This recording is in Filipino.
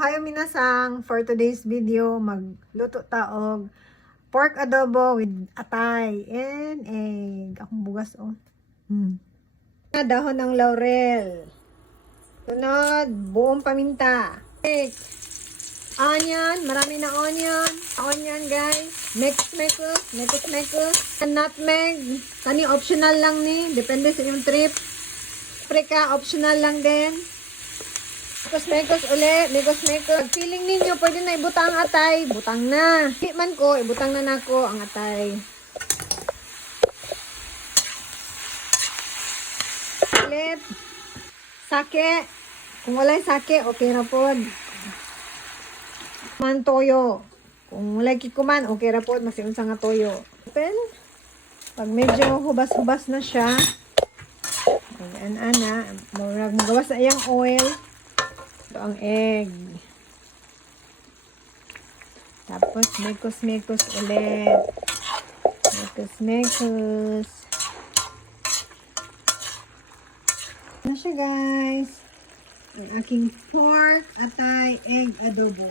Ohayo minasang, for today's video, magluto taog pork adobo with atay and egg. Akong bugas oh. Dahon ng laurel. Sunod, buong paminta. Egg. Onion, marami na onion. Onion guys. Mix. And nutmeg. Kani optional lang ni. Depende sa inyong trip. Paprika, optional lang din. Mekos ulit, mekos. Pag feeling ninyo, pwede na ibutang ang atay, butang na. Hindi man ko, ibutang na nako ang atay. Ulit. Sake. Kung wala sake, okay na po. Man toyo. Kung wala kikuman, okay na po. Masiunsa nga toyo. Open. Pag medyo hubas-hubas na siya, ana, magawas na iyang oil. Ito ang egg. Tapos, mekos ulit. Mekos. Ano siya, guys? Ang aking pork, atay, egg, adobo.